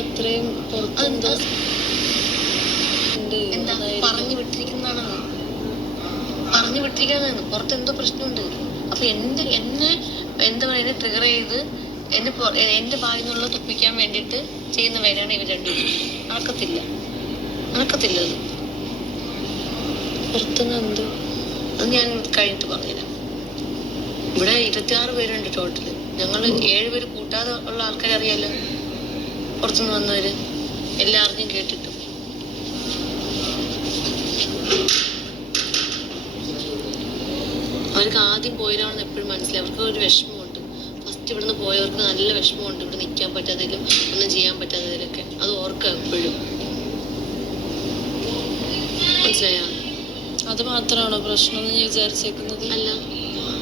അത്രയും എന്താ പറഞ്ഞു വിട്ടിരിക്കുന്നതാണ്, പറഞ്ഞു വിട്ടിരിക്കുന്നതാണ്. പുറത്ത് എന്തോ പ്രശ്നമുണ്ട്. അപ്പൊ എന്നെ എന്താ പറയുക, ട്രിഗർ ചെയ്ത് എന്റെ വായിൽ നിന്നുള്ള തുപ്പിക്കാൻ വേണ്ടിട്ട് ചെയ്യുന്ന വേലയാണ് ഇവർ രണ്ടുപേരും. നടക്കത്തില്ല അത്. പുറത്തുനിന്ന് എന്ത് അത് ഞാൻ കഴിഞ്ഞിട്ട് പറഞ്ഞുതരാം. ഇവിടെ 26 പേരുണ്ട് ടോട്ടല്. ഞങ്ങള് 7 പേര് കൂട്ടാതെ ഉള്ള ആൾക്കാരെ അറിയാലോ, പുറത്തുനിന്ന് വന്നവര് എല്ലാവരും കേട്ടിട്ടും. അവർക്ക് ആദ്യം പോയതാണെന്ന് എപ്പോഴും മനസ്സിലായി. അവർക്ക് ഒരു വിഷമമുണ്ട്. ഫസ്റ്റ് ഇവിടുന്ന് പോയവർക്ക് നല്ല വിഷമമുണ്ട്, ഇവിടെ നിൽക്കാൻ പറ്റാത്തതിലും ഒന്നും ചെയ്യാൻ പറ്റാത്തതിലൊക്കെ. അത് ഓർക്കുക എപ്പോഴും, മനസ്സിലായോ? അത് മാത്രമാണോ പ്രശ്നം എന്ന് ഞാൻ വിചാരിച്ചേക്കുന്നത്? അല്ല,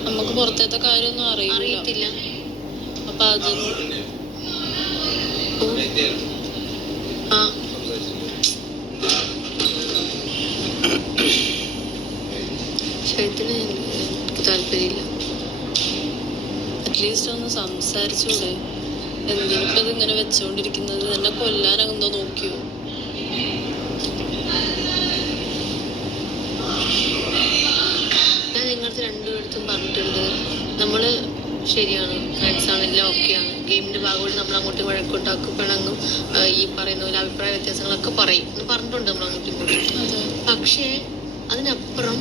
നമുക്ക് പുറത്തത്തെ കാര്യമൊന്നും അറിയത്തില്ല. അപ്പൊ അത് ശരത്തിന് എനിക്ക് താല്പര്യമില്ല. അറ്റ്ലീസ്റ്റ് ഒന്ന് സംസാരിച്ചൂടെ? എന്തിനിപ്പോ ഇത് ഇങ്ങനെ വെച്ചോണ്ടിരിക്കുന്നത്? എന്നെ കൊല്ലാനെന്തോ നോക്കിയോ? ഞാൻ നിങ്ങൾക്ക് രണ്ടുപേർക്കും പറഞ്ഞിട്ടുണ്ട്, നമ്മള് ശരിയാണ്, ഫ്രണ്ട്സ് ആണെല്ലാം ഓക്കെയാണ്. ഗെയിമിന്റെ ഭാഗമായിട്ട് നമ്മൾ അങ്ങോട്ടും വഴക്കുണ്ടാക്കും, പിണങ്ങും, ഈ പറയുന്ന പോലെ അഭിപ്രായ വ്യത്യാസങ്ങളൊക്കെ പറയും എന്ന് പറഞ്ഞിട്ടുണ്ട് നമ്മൾ അങ്ങോട്ടും ഇങ്ങോട്ടും. പക്ഷേ അതിനപ്പുറം